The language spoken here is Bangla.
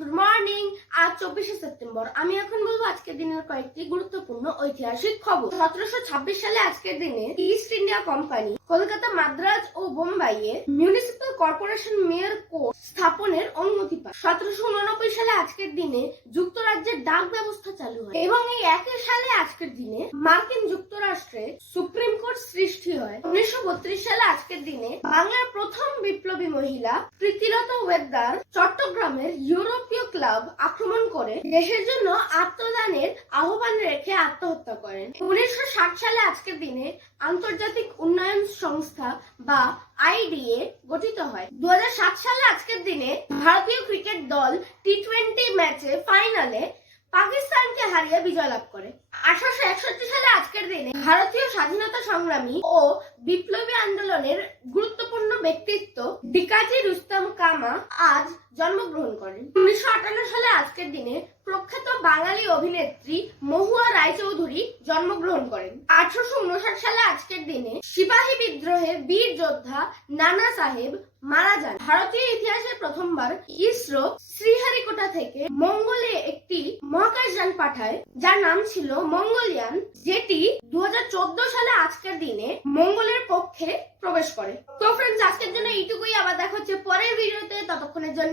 গুড মর্নিং আজ চব্বিশে সেপ্টেম্বর। আমি এখন বলব আজকের দিনের কয়েকটি গুরুত্বপূর্ণ ঐতিহাসিক খবর। সতেরোশো ছাব্বিশ সালে আজকের দিনে East India company Kolkata, Madras ও বোম্বাইয়ে মিউনিসিপাল কর্পোরেশন মেয়র কোর্ট স্থাপনের অনুমতি পায়। সতেরোশো উননব্বই সালে আজকের দিনে যুক্তরাজ্যের ডাক ব্যবস্থা চালু হয় এবং এই একই সালে আজকের দিনে মার্কিন যুক্তরাষ্ট্রে সুপ্রিম কোর্ট সৃষ্টি হয়। উনিশশো বত্রিশ সালে আজকের দিনে বাংলার প্রথম বিপ্লবী মহিলা প্রীতিলতা ওয়েদার চট্টগ্রামের ইউরোপীয় ক্লাব আক্রমণ করে। দেশের জন্য আত্মদানের আহ্বান রেখে আত্মহত্যা করেন। উনিশশো সালে আজকের দিনে আন্তর্জাতিক উন্নয়ন সংস্থা বা আইডিএ গঠিত হয়। দু সালে আজকের দিনে ভারতীয় ক্রিকেট দল টি টোয়েন্টি ম্যাচে ফাইনালে পাকিস্তানকে হারিয়ে বিজয় লাভ করে। আঠারোশো একষট্টি সালে আজকের দিনে ভারতীয় স্বাধীনতা সংগ্রামী ও বিপ্লবী আন্দোলনের গুরুত্বপূর্ণ ব্যক্তিত্ব ডিকাজি রুস্তম কামা আজ জন্মগ্রহণ করেন। উনিশশো আটান্ন সালে আজকের দিনে প্রখ্যাত বাঙালি অভিনেত্রী মহুয়া রায়চৌধুরী জন্মগ্রহণ করেন। আঠারোশো উনষাট সালে আজকের দিনে সিপাহী বিদ্রোহে বীর যোদ্ধা নানা সাহেব মারা যান। ভারতীয় ইতিহাসে প্রথমবার ইসরো শ্রীহারিকোটা থেকে মঙ্গলে একটি মহাকাশযান পাঠায়, যার নাম ছিল মঙ্গলয়ান, যেটি দু হাজার চোদ্দ সালে আজকের দিনে মঙ্গলের কক্ষে প্রবেশ করে। তো ফ্রেন্ডস আজকের জন্য এইটুকুই। আবার দেখা হচ্ছে পরের ভিডিওতে ততক্ষণের জন্য